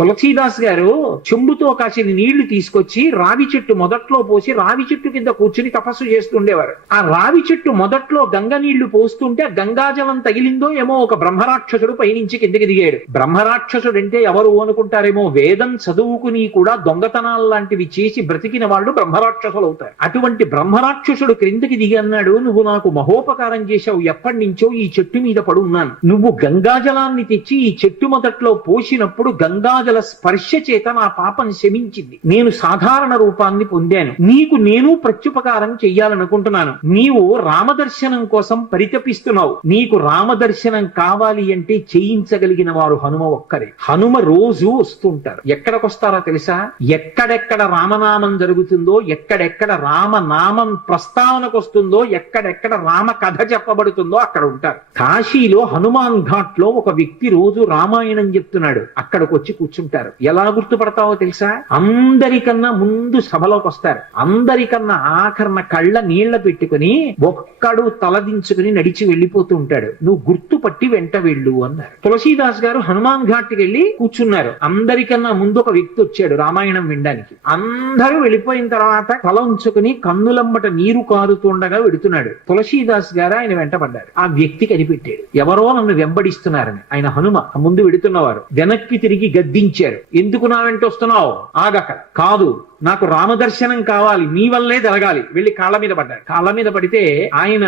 తులసీదాస్ గారు చెంబుతో కాసిన నీళ్లు తీసుకొచ్చి రావి చెట్టు మొదట్లో పోసి రావి చెట్టు కింద కూర్చుని తపస్సు చేస్తుండేవారు. ఆ రావి చెట్టు మొదట్లో గంగ నీళ్లు పోస్తుంటే గంగాజలం తగిలిందో ఏమో ఒక బ్రహ్మరాక్షసుడు పైనుంచి కిందకి దిగాడు. బ్రహ్మరాక్షసుడు అంటే ఎవరు అనుకుంటారేమో, వేదం చదువుకుని కూడా దొంగతనాలు లాంటివి చేసి బ్రతికిన వాళ్ళు బ్రహ్మరాక్షసులు అవుతారు. అటువంటి బ్రహ్మరాక్షసుడు క్రిందకి దిగి అన్నాడు, నువ్వు నాకు మహోపకారం చేశావు, ఎప్పటి నుంచో ఈ చెట్టు మీద పడున్నాను. నువ్వు గంగాజలాన్ని తెచ్చి ఈ చెట్టు మొదట్లో పోసినప్పుడు గంగాజల స్పర్శ చేత నా పాపం శమించింది. నేను సాధారణ రూపాన్ని పొందాను. నీకు నేను ప్రత్యుపకారం చెయ్యాలనుకుంటున్నాను. నీవు రామదర్శనం కోసం పరితపిస్తున్నావు. నీకు రామదర్శనం కావాలి అంటే చేయించగలిగిన వారు హనుమ ఒక్కరే. హనుమ రోజు వస్తుంటారు. ఎక్కడికొస్తారో తెలుసా? ఎక్కడెక్కడ రామనామం జరుగుతుందో, ఎక్కడెక్కడ రామనామం ప్రస్తావనకు వస్తుందో, ఎక్కడెక్కడ రామ కథ చెప్పబడుతుందో అక్కడ ఉంటారు. కాశీలో హనుమాన్ ఘాట్ లో ఒక వ్యక్తి రోజు రామాయణం చెప్తున్నాడు. అక్కడికి వచ్చి కూర్చుంటారు. ఎలా గుర్తుపడతావో తెలుసా? అందరికన్నా ముందు సభలోకి వస్తారు. అందరికన్నా ఆఖరణ కళ్ళ నీళ్ల పెట్టుకుని ఒక్కడు తలదించుకుని నడిచి వెళ్ళిపోతూ ఉంటాడు. నువ్వు గుర్తుపట్టి వెంట వెళ్ళు అన్నారు. తులసీదాస్ గారు హనుమాన్ ఘాట్కి వెళ్ళి కూర్చున్నారు. అందరికన్నా ముందు ఒక వ్యక్తి వచ్చాడు రామాయణం వినడానికి. అందరూ వెళ్ళిపోయిన తర్వాత తల ఉంచుకుని కన్నులమ్మట నీరు కారుతుండగా వెడుతున్నాడు. తులసీదాస్ గారు ఆయన వెంటబడ్డారు. ఆ వ్యక్తి కనిపెట్టాడు, ఎవరో నన్ను వెంబడిస్తున్నారని. ఆయన హనుమ. ముందు వెడుతున్నవారు వెనక్కి తిరిగి గద్దించారు. ఎందుకు నా వెంట వస్తున్నావు? ఆగక. కాదు, నాకు రామదర్శనం కావాలి, నీ వల్లే జరగాలి. వెళ్ళి కాళ్ళ మీద పడ్డారు. కాళ్ళ మీద పడితే ఆయన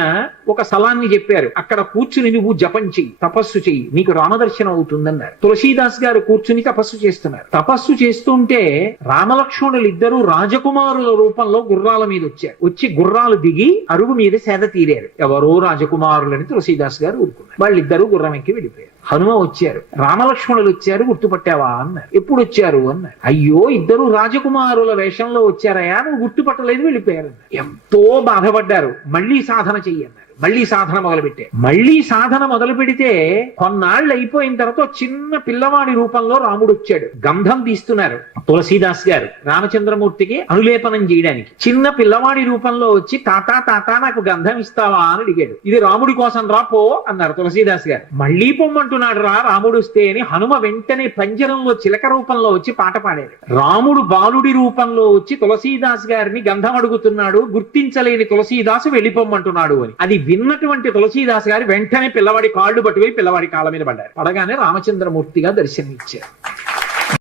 ఒక స్థలాన్ని చెప్పారు. అక్కడ కూర్చుని నువ్వు జపం చెయ్యి, తపస్సు చెయ్యి, నీకు రామదర్శనం అవుతుందన్నారు. తులసీదాస్ గారు కూర్చుని తపస్సు చేస్తున్నారు. తపస్సు చేస్తుంటే రామలక్ష్మణులు ఇద్దరు రాజకుమారుల రూపంలో గుర్రాల మీద వచ్చారు. వచ్చి గుర్రాలు దిగి అరుగు మీద సేద తీరారు. ఎవరో రాజకుమారులని తులసీదాస్ గారు ఊరుకున్నారు. వాళ్ళిద్దరూ గుర్రం ఎక్కి వెళ్ళిపోయారు. హనుమ వచ్చారు. రామలక్ష్మణులు వచ్చారు, గుర్తుపట్టావా అన్నారు. ఎప్పుడు వచ్చారు అన్నారు. అయ్యో, ఇద్దరు రాజకుమారుల వేషంలో వచ్చారయా, నువ్వు గుర్తుపట్టలేదు, వెళ్ళిపోయారు. ఎంతో బాధపడ్డారు. మళ్ళీ సాధన చెయ్యన్నారు. మళ్ళీ సాధన మొదలుపెట్టే. మళ్ళీ సాధన మొదలు పెడితే కొన్నాళ్ళు అయిపోయిన తర్వాత చిన్న పిల్లవాడి రూపంలో రాముడు వచ్చాడు. గంధం తీస్తున్నారు తులసీదాస్ గారు రామచంద్రమూర్తికి అనులేపనం చేయడానికి. చిన్న పిల్లవాడి రూపంలో వచ్చి తాతా తాతా నాకు గంధం ఇస్తావా అని అడిగాడు. ఇది రాముడి కోసం రా పో అన్నారు తులసీదాస్ గారు. మళ్ళీ పొమ్మంటున్నాడు రా రాముడు వస్తే అని హనుమ వెంటనే పంజరంలో చిలక రూపంలో వచ్చి పాట పాడారు. రాముడు బాలుడి రూపంలో వచ్చి తులసీదాస్ గారిని గంధం అడుగుతున్నాడు. గుర్తించలేని తులసీదాసు వెళ్ళిపోమ్మంటున్నాడు అని. అది విన్నటువంటి తులసీదాస్ గారు వెంటనే పిల్లవాడి కాళ్ళు పట్టుకుని పిల్లవాడి కాళ్ళ మీద పడ్డారు. పడగానే రామచంద్రమూర్తిగా దర్శనమిచ్చారు.